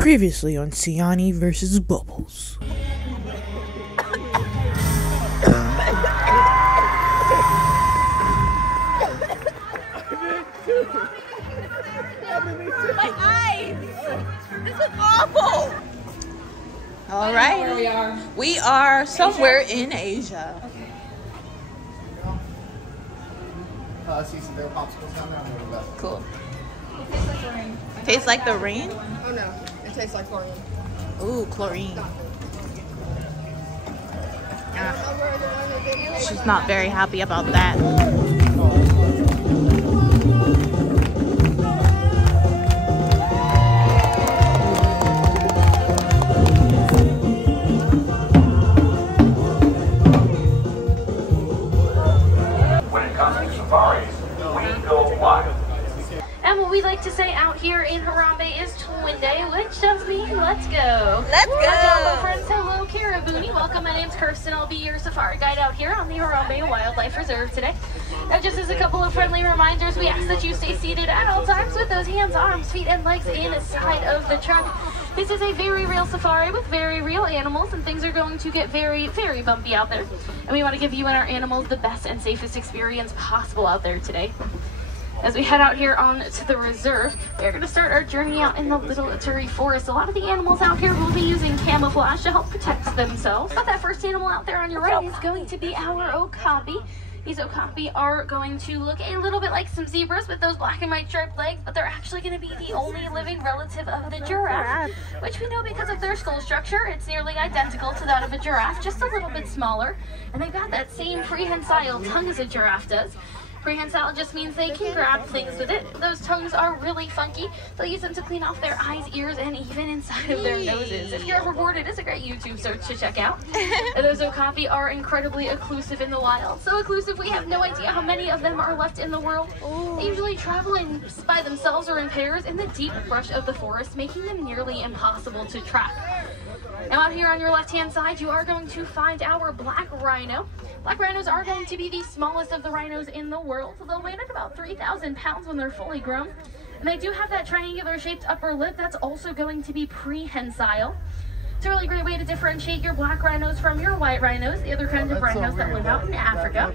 Previously on Siani vs. Bubbles. My eyes! This is awful! Alright. We are somewhere in Asia. See some there popsicles down there. I'm gonna go back. Cool. It tastes like the rain. Tastes like the rain? Oh no, it tastes like chlorine. Ooh, chlorine. She's not very happy about that. And what we like to say out here in Harambe is Twinde, which does mean let's go. Let's go! Hello, friends. Hello, Karabuni. Welcome. My name's Kirsten. I'll be your safari guide out here on the Harambe Wildlife Reserve today. Now, just as a couple of friendly reminders, we ask that you stay seated at all times with those hands, arms, feet, and legs inside of the truck. This is a very real safari with very real animals, and things are going to get very, very bumpy out there. And we want to give you and our animals the best and safest experience possible out there today. As we head out here on to the reserve, we're going to start our journey out in the Little Ituri Forest. A lot of the animals out here will be using camouflage to help protect themselves. But that first animal out there on your right is going to be our okapi. These okapi are going to look a little bit like some zebras with those black and white striped legs, but they're actually going to be the only living relative of the giraffe, which we know because of their skull structure. It's nearly identical to that of a giraffe, just a little bit smaller. And they've got that same prehensile tongue as a giraffe does. Prehensile just means they can grab things with it. Those tongues are really funky. They'll use them to clean off their eyes, ears, and even inside of their noses. If you're ever bored, it is a great YouTube search to check out. And those okapi are incredibly elusive in the wild. So elusive, we have no idea how many of them are left in the world. They usually travel by themselves or in pairs in the deep brush of the forest, making them nearly impossible to track. Now out here on your left-hand side, you are going to find our black rhino. Black rhinos are going to be the smallest of the rhinos in the world. They'll weigh at about 3,000 pounds when they're fully grown. And they do have that triangular-shaped upper lip that's also going to be prehensile. It's a really great way to differentiate your black rhinos from your white rhinos, the other kinds of rhinos that live out in Africa.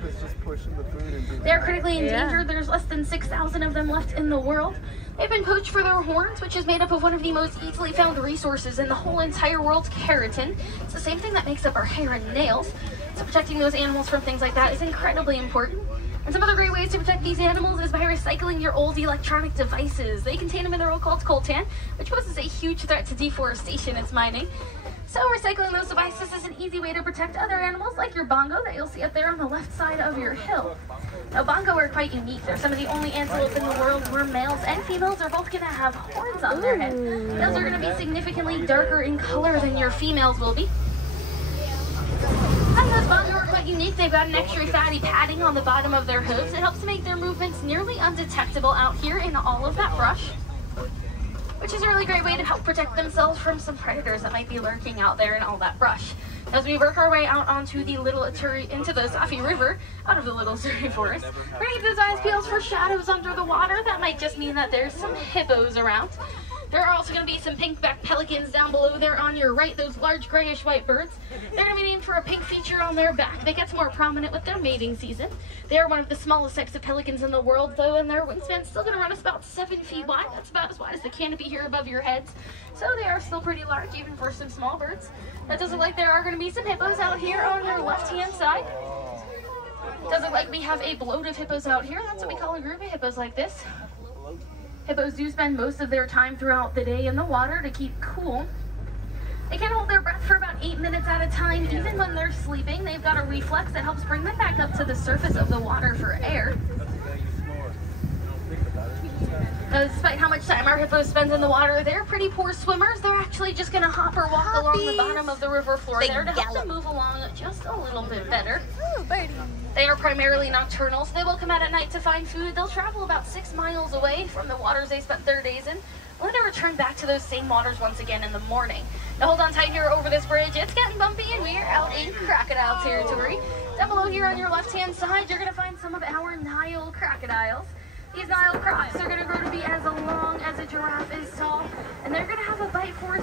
They're critically endangered. There's less than 6,000 of them left in the world. They've been poached for their horns, which is made up of one of the most easily found resources in the whole entire world, keratin. It's the same thing that makes up our hair and nails. So protecting those animals from things like that is incredibly important. And some other great ways to protect these animals is by recycling your old electronic devices. They contain a mineral called coltan, which poses a huge threat to deforestation as mining. So recycling those devices is an easy way to protect other animals like your bongo that you'll see up there on the left side of your hill. Now bongo are quite unique. They're some of the only antelope in the world where males and females are both going to have horns on their head. Males are going to be significantly darker in color than your females will be. And those bongo are quite unique. They've got an extra fatty padding on the bottom of their hooves. It helps to make their movements nearly undetectable out here in all of that brush, which is a really great way to help protect themselves from some predators that might be lurking out there in all that brush. As we work our way out onto the Little Ituri, into the Safi River, out of the Little Ituri Forest, we're going to keep those eyes peeled for shadows under the water. That might just mean that there's some hippos around. There are also going to be some pink-backed pelicans down below there on your right, those large grayish-white birds. They're going to be named for a pink feature on their back that gets more prominent with their mating season. They are one of the smallest types of pelicans in the world, though, and their wingspan's still going to run us about 7 feet wide. That's about as wide as the canopy here above your heads. So they are still pretty large, even for some small birds. That does look like there are going to be some hippos out here on your left-hand side. It does look like we have a bloat of hippos out here. That's what we call a group of hippos like this. Hippos do spend most of their time throughout the day in the water to keep cool. They can hold their breath for about 8 minutes at a time, even when they're sleeping. They've got a reflex that helps bring them back up to the surface of the water for air. Despite how much time our hippos spend in the water, they're pretty poor swimmers. They're actually just going to hop or walk along the bottom of the river floor there to help them move along just a little bit better. Ooh, birdie. They are primarily nocturnal, so they will come out at night to find food. They'll travel about 6 miles away from the waters they spent their days in, only to return back to those same waters once again in the morning. Now hold on tight here over this bridge. It's getting bumpy and we are out in crocodile territory. Down below here on your left-hand side, you're going to find some of our Nile crocodiles. These Nile crocs are going to grow to be as long as a giraffe is tall, and they're going to have a bite force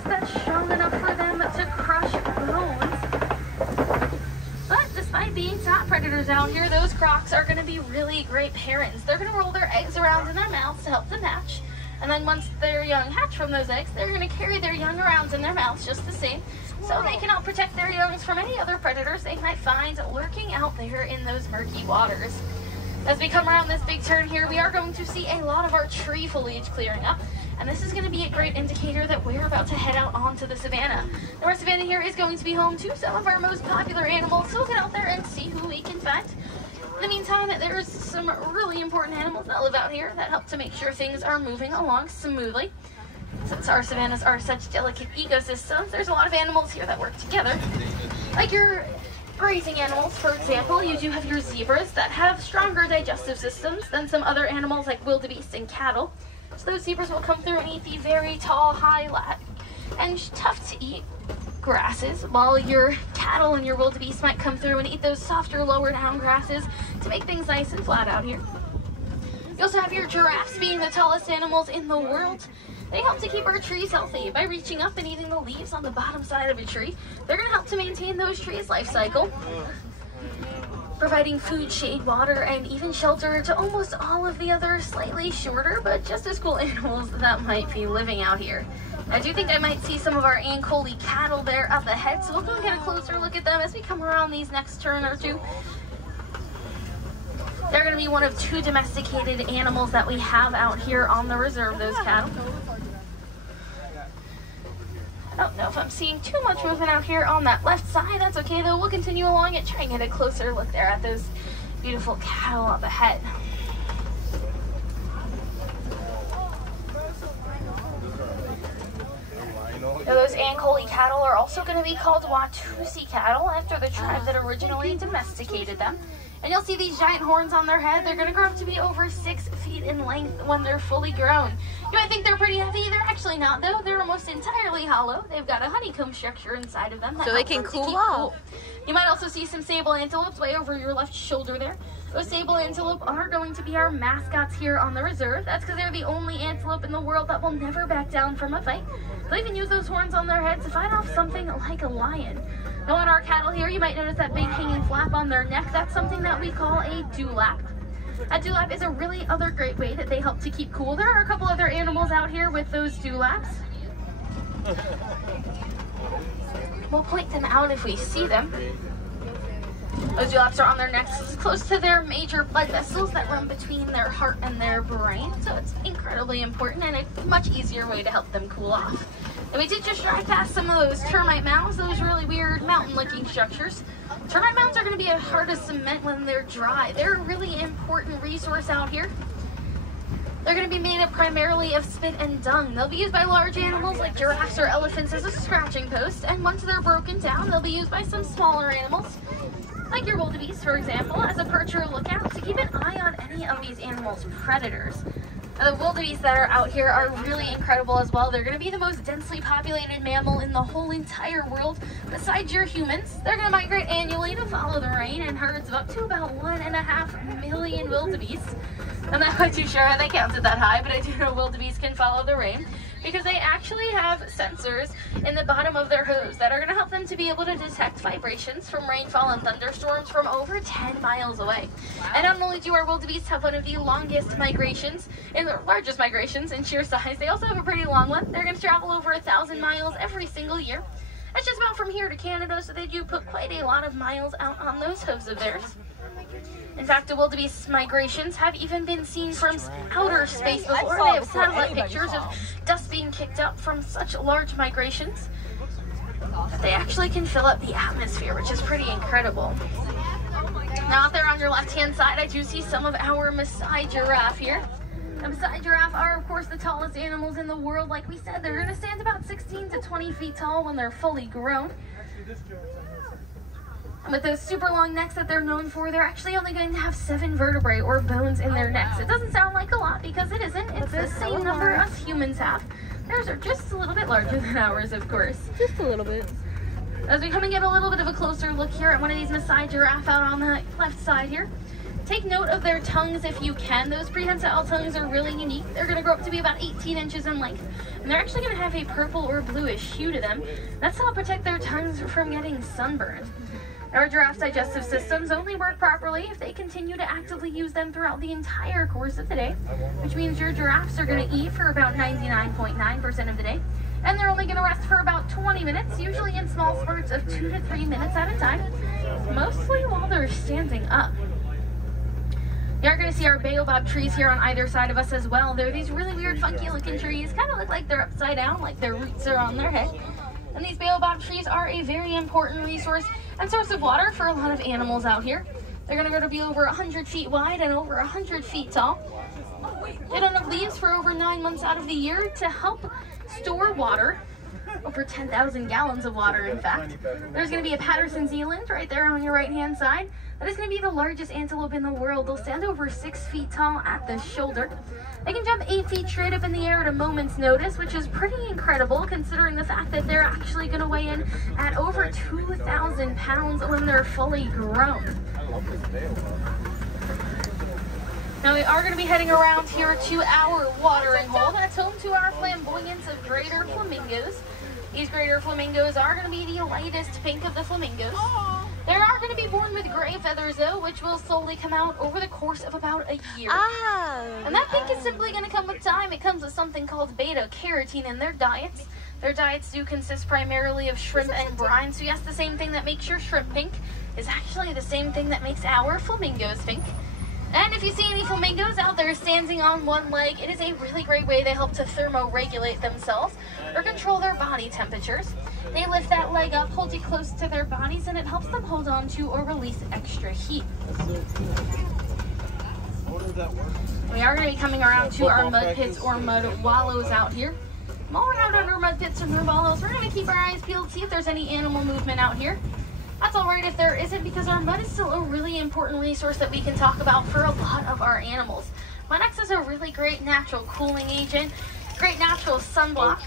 out here, those crocs are going to be really great parents. They're going to roll their eggs around in their mouths to help them hatch. And then once their young hatch from those eggs, they're going to carry their young around in their mouths just the same, so they can help protect their youngs from any other predators they might find lurking out there in those murky waters. As we come around this big turn here, we are going to see a lot of our tree foliage clearing up, and this is going to be a great indicator that we're about to head out onto the savanna. Now, our savanna here is going to be home to some of our most popular animals, so we'll get out there and see who we can find. In the meantime, there's some really important animals that live out here that help to make sure things are moving along smoothly. Since our savannas are such delicate ecosystems, there's a lot of animals here that work together. Like your grazing animals, for example, you do have your zebras that have stronger digestive systems than some other animals like wildebeest and cattle. So those zebras will come through and eat the very tall, high, and tough to eat grasses, while your cattle and your wildebeest might come through and eat those softer, lower down grasses to make things nice and flat out here. You also have your giraffes, being the tallest animals in the world. They help to keep our trees healthy by reaching up and eating the leaves on the bottom side of a tree. They're going to help to maintain those trees' life cycle, providing food, shade, water, and even shelter to almost all of the other slightly shorter but just as cool animals that might be living out here. I do think I might see some of our Ankole cattle there up ahead, so we'll go and get a closer look at them as we come around these next turn or two. They're going to be one of 2 domesticated animals that we have out here on the reserve, those cattle. I don't know if I'm seeing too much movement out here on that left side. That's okay though. We'll continue along and try and get a closer look there at those beautiful cattle up ahead. Now, those Ankole cattle are also going to be called Watusi cattle after the tribe that originally domesticated them. And you'll see these giant horns on their head. They're going to grow up to be over 6 feet in length when they're fully grown. You might think they're pretty heavy. They're actually not, though. They're almost entirely hollow. They've got a honeycomb structure inside of them, so they can cool off. You might also see some sable antelopes way over your left shoulder there. Those sable antelope are going to be our mascots here on the reserve. That's because they're the only antelope in the world that will never back down from a fight. They'll even use those horns on their heads to fight off something like a lion. Now, on our cattle here, you might notice that big hanging flap on their neck. That's something that we call a dewlap. A dewlap is a really other great way that they help to keep cool. There are a couple other animals out here with those dewlaps. We'll point them out if we see them. Those dewlaps are on their necks close to their major blood vessels that run between their heart and their brain. So it's incredibly important and a much easier way to help them cool off. And we did just drive past some of those termite mounds, those really weird mountain-looking structures. Termite mounds are going to be hard as cement when they're dry. They're a really important resource out here. They're going to be made up primarily of spit and dung. They'll be used by large animals like giraffes or elephants as a scratching post, and once they're broken down, they'll be used by some smaller animals, like your wildebeest, for example, as a perch or lookout to keep an eye on any of these animals' predators. Now, the wildebeest that are out here are really incredible as well. They're going to be the most densely populated mammal in the whole entire world. Besides your humans, they're going to migrate annually to follow the rain in herds of up to about 1.5 million wildebeest. I'm not quite too sure how they counted that high, but I do know wildebeest can follow the rain because they actually have sensors in the bottom of their hooves that are going to help them to be able to detect vibrations from rainfall and thunderstorms from over 10 miles away. And not only do our wildebeest have one of the longest migrations, and the largest migrations in sheer size, they also have a pretty long one. They're going to travel over 1,000 miles every single year. That's just about from here to Canada, so they do put quite a lot of miles out on those hooves of theirs. In fact, the wildebeest migrations have even been seen from outer space before. They have satellite pictures of dust being kicked up from such large migrations that they actually can fill up the atmosphere, which is pretty incredible. Now, out there on your left-hand side, I do see some of our Maasai giraffe here. The Maasai giraffe are, of course, the tallest animals in the world. Like we said, they're going to stand about 16 to 20 feet tall when they're fully grown. And with those super long necks that they're known for, they're actually only going to have 7 vertebrae or bones in their necks. It doesn't sound like a lot because it isn't. It's the same number us humans have. Theirs are just a little bit larger than ours, of course. Just a little bit. As we come and get a little bit of a closer look here at one of these Maasai giraffe out on the left side here, take note of their tongues if you can. Those prehensile tongues are really unique. They're going to grow up to be about 18 inches in length. And they're actually going to have a purple or bluish hue to them. That's to help protect their tongues from getting sunburned. Our giraffes' digestive systems only work properly if they continue to actively use them throughout the entire course of the day, which means your giraffes are going to eat for about 99.9% of the day, and they're only going to rest for about 20 minutes, usually in small spurts of 2 to 3 minutes at a time, mostly while they're standing up. You are going to see our baobab trees here on either side of us as well. They're these really weird, funky looking trees, kind of look like they're upside down, like their roots are on their head. And these baobab trees are a very important resource and source of water for a lot of animals out here. They're going to grow to be over 100 feet wide and over 100 feet tall. They don't have leaves for over 9 months out of the year to help store water. Over 10,000 gallons of water, in fact. There's going to be a Patterson's eland right there on your right-hand side. That is going to be the largest antelope in the world. They'll stand over 6 feet tall at the shoulder. They can jump 8 feet straight up in the air at a moment's notice, which is pretty incredible considering the fact that they're actually going to weigh in at over 2,000 pounds when they're fully grown. Now we are going to be heading around here to our watering hole. That's home to our flamboyance of greater flamingos. These greater flamingos are going to be the lightest pink of the flamingos. They are going to be born with gray feathers though, which will slowly come out over the course of about a year. And that pink is simply going to come with time. It comes with something called beta-carotene in their diets. Their diets do consist primarily of shrimp and brine, so yes, the same thing that makes your shrimp pink is actually the same thing that makes our flamingos pink. And if you see any flamingos out there standing on one leg, it is a really great way they help to thermoregulate themselves or control their body temperatures. They lift that leg up, hold you close to their bodies, and it helps them hold on to or release extra heat. We are going to be coming around to our mud pits or mud wallows out here. While we're out under mud pits or mud wallows, we're going to keep our eyes peeled, see if there's any animal movement out here. That's alright if there isn't, because our mud is still a really important resource that we can talk about for a lot of our animals. Mud-X is a really great natural cooling agent, great natural sunblock,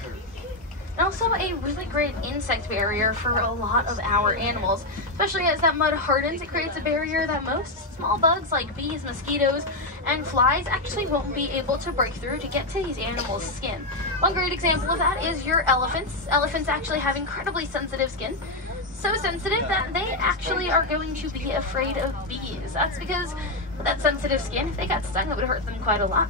and also a really great insect barrier for a lot of our animals. Especially as that mud hardens, it creates a barrier that most small bugs like bees, mosquitoes, and flies actually won't be able to break through to get to these animals' skin. One great example of that is your elephants. Elephants actually have incredibly sensitive skin. So sensitive that they actually are going to be afraid of bees. That's because with that sensitive skin, if they got stung, it would hurt them quite a lot.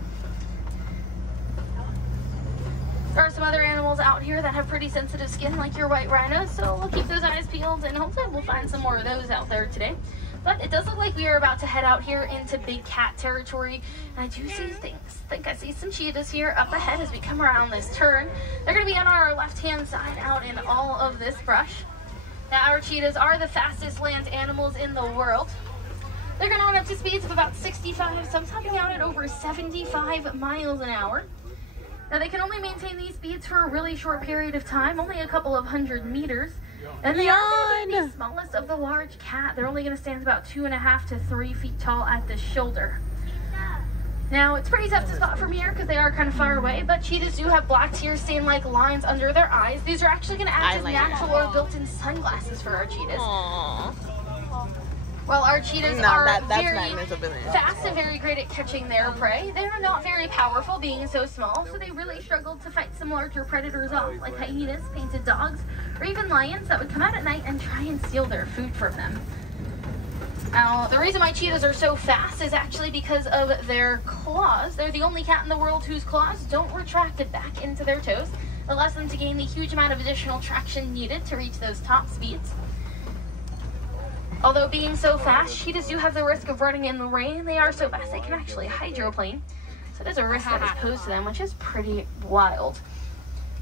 There are some other animals out here that have pretty sensitive skin, like your white rhinos, so we'll keep those eyes peeled and hopefully we'll find some more of those out there today. But it does look like we are about to head out here into big cat territory, and I do see things. I think I see some cheetahs here up ahead as we come around this turn. They're going to be on our left-hand side out in all of this brush. Now, our cheetahs are the fastest land animals in the world. They're going to run up to speeds of about 65, some topping out at over 75 miles an hour. Now, they can only maintain these speeds for a really short period of time, only a couple of 100 meters. And they are going to be the smallest of the large cat. They're only going to stand about 2.5 to 3 feet tall at the shoulder. Now, it's pretty tough to spot from here because they are kind of far away, but cheetahs do have black tear stain-like lines under their eyes. These are actually going to act as natural or built-in sunglasses for our cheetahs. Aww. Well, our cheetahs are very magnificent. fast and very great at catching their prey. They are not very powerful, being so small, so they really struggle to fight some larger predators off, like hyenas, painted dogs, or even lions that would come out at night and try and steal their food from them. Now, the reason why cheetahs are so fast is actually because of their claws. They're the only cat in the world whose claws don't retract back into their toes. It allows them to gain the huge amount of additional traction needed to reach those top speeds. Although being so fast, cheetahs do have the risk of running in the rain. They are so fast they can actually hydroplane. So there's a risk that is posed to them, which is pretty wild.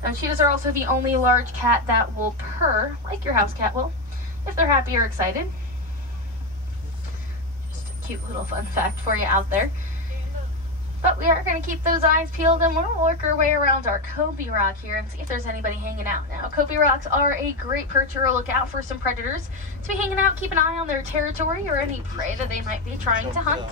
Now, cheetahs are also the only large cat that will purr, like your house cat will, if they're happy or excited. Cute little fun fact for you out there. But we are going to keep those eyes peeled and we're going to work our way around our Kobe Rock here and see if there's anybody hanging out. Now, Kobe Rocks are a great perch or look out for some predators to be hanging out. Keep an eye on their territory or any prey that they might be trying to hunt.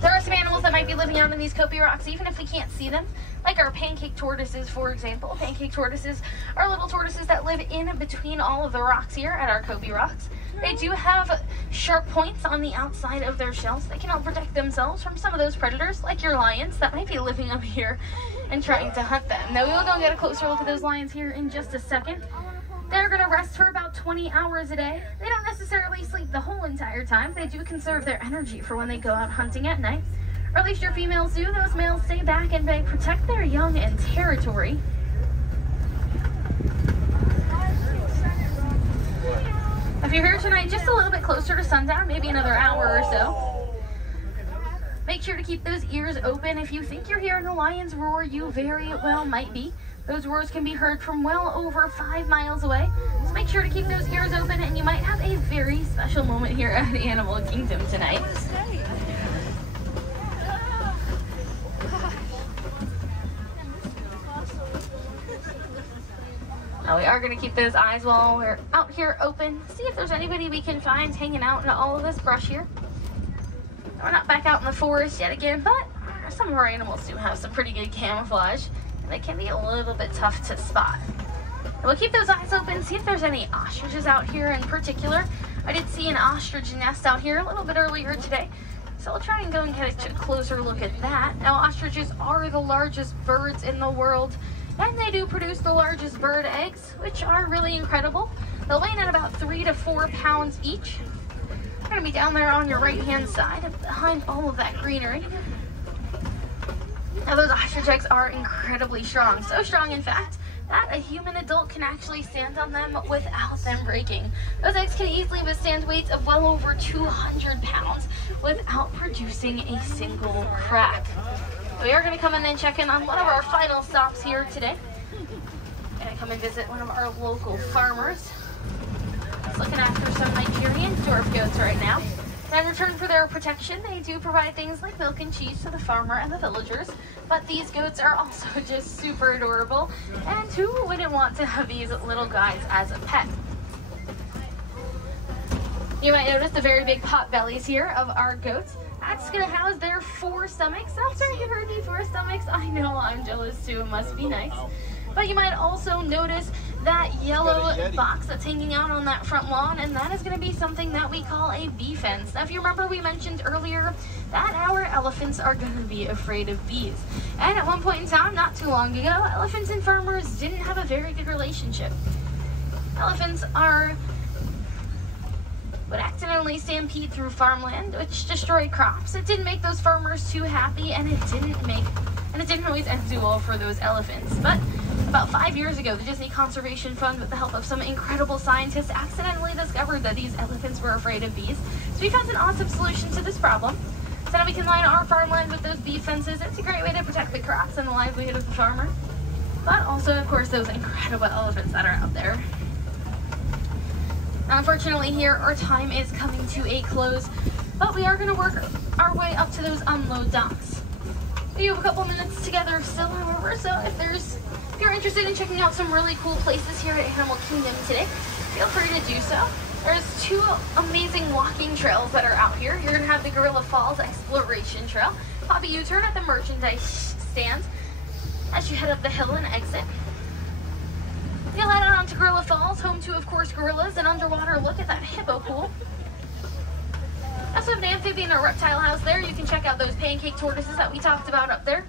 There are some animals that might be living out in these Kobe Rocks even if we can't see them, like our pancake tortoises, for example. Pancake tortoises are little tortoises that live in between all of the rocks here at our Kobe Rocks. They do have sharp points on the outside of their shells. They can help protect themselves from some of those predators, like your lions, that might be living up here and trying to hunt them. Now, we will go and get a closer look at those lions here in just a second. They're going to rest for about 20 hours a day. They don't necessarily sleep the whole entire time. They do conserve their energy for when they go out hunting at night. Or at least your females do. Those males stay back and they protect their young and territory. If you're here tonight, just a little bit closer to sundown, maybe another hour or so, make sure to keep those ears open. If you think you're hearing a lion's roar, you very well might be. Those roars can be heard from well over 5 miles away. So make sure to keep those ears open and you might have a very special moment here at Animal Kingdom tonight. Now we are going to keep those eyes while we're out here open. See if there's anybody we can find hanging out in all of this brush here. We're not back out in the forest yet again, but some of our animals do have some pretty good camouflage. They can be a little bit tough to spot. And we'll keep those eyes open, see if there's any ostriches out here in particular. I did see an ostrich nest out here a little bit earlier today, so we'll try and go and get a closer look at that. Now, ostriches are the largest birds in the world, and they do produce the largest bird eggs, which are really incredible. They'll weigh in at about 3 to 4 pounds each. They're gonna be down there on your right-hand side, behind all of that greenery. Now those ostrich eggs are incredibly strong. So strong, in fact, that a human adult can actually stand on them without them breaking. Those eggs can easily withstand weights of well over 200 pounds without producing a single crack. We are going to come in and check in on one of our final stops here today. Going to come and visit one of our local farmers. He's looking after some Nigerian dwarf goats right now. And in return for their protection, they do provide things like milk and cheese to the farmer and the villagers. But these goats are also just super adorable. And who wouldn't want to have these little guys as a pet? You might notice the very big pot bellies here of our goats. That's going to house their 4 stomachs. That's right, you heard me, 4 stomachs. I know, I'm jealous too. It must be nice. But you might also notice that yellow box that's hanging out on that front lawn, and that is going to be something that we call a bee fence. Now, if you remember, we mentioned earlier that our elephants are going to be afraid of bees. And at one point in time, not too long ago, elephants and farmers didn't have a very good relationship. Elephants would accidentally stampede through farmland, which destroyed crops. It didn't make those farmers too happy, and it didn't always end too well for those elephants. But about 5 years ago, the Disney Conservation Fund, with the help of some incredible scientists, accidentally discovered that these elephants were afraid of bees. So we found an awesome solution to this problem. So now we can line our farmland with those bee fences. It's a great way to protect the crops and the livelihood of the farmer. But also, of course, those incredible elephants that are out there. Now, unfortunately here, our time is coming to a close, but we are going to work our way up to those unload docks. We have a couple minutes together still, however, so if you're interested in checking out some really cool places here at Animal Kingdom today, feel free to do so. There's 2 amazing walking trails that are out here. You're going to have the Gorilla Falls Exploration Trail. Pop a U-turn at the merchandise stand as you head up the hill and exit. You'll head out onto Gorilla Falls, home to, of course, gorillas, an underwater look at that hippo pool. Also have an amphibian or reptile house there. You can check out those pancake tortoises that we talked about up there.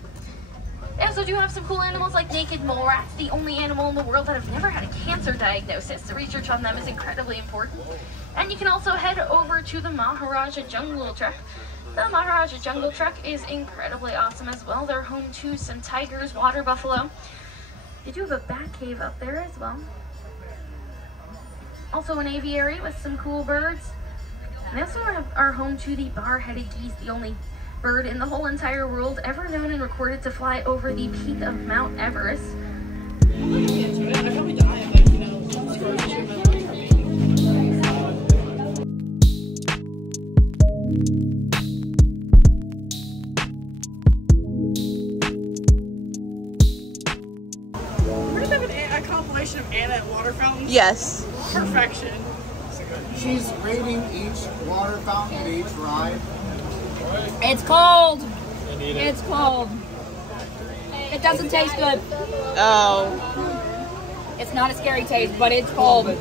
They also do have some cool animals like naked mole rats, the only animal in the world that have never had a cancer diagnosis. The research on them is incredibly important. And you can also head over to the Maharaja Jungle Trek. The Maharaja Jungle Trek is incredibly awesome as well. They're home to some tigers, water buffalo. They do have a bat cave up there as well. Also an aviary with some cool birds. And they also are home to the bar-headed geese, the only bird in the whole entire world ever known and recorded to fly over the peak of Mount Everest. A compilation of Anna at water fountains? Yes. Perfection. She's rating each water fountain at each ride. It's cold. It's cold. It doesn't taste good. Oh. It's not a scary taste, but it's cold. It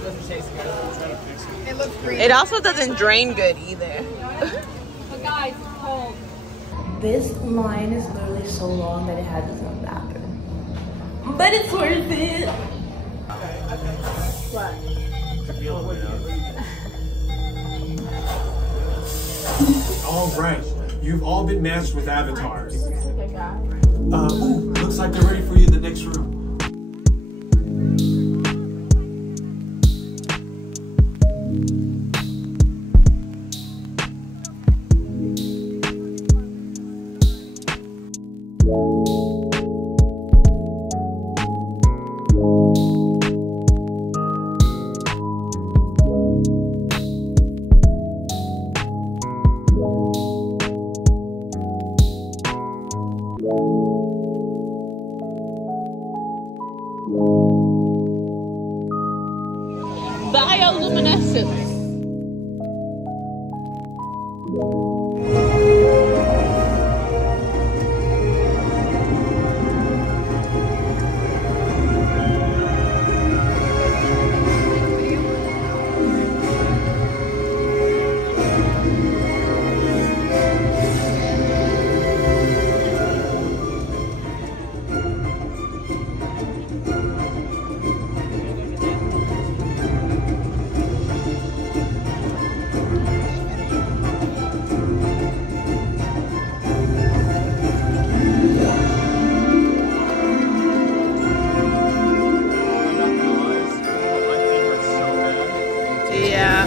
looks green. It also doesn't drain good either. But guys, it's cold. This line is literally so long that it has its own bathroom. But it's worth it. What? All right, you've all been matched with avatars. Okay, guys. Looks like they're ready for you in the next room. Bioluminescence. Yeah.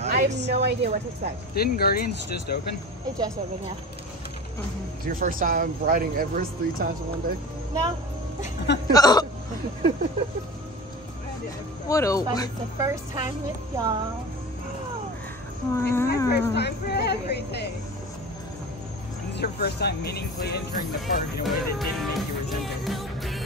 I have no idea what to expect. Didn't Guardians just open? It just opened, yeah. Is your first time riding Everest 3 times in one day? No, What a. but it's the first time with y'all. Time for everything. This is your first time meaningfully entering the park in a way that didn't make you resent it.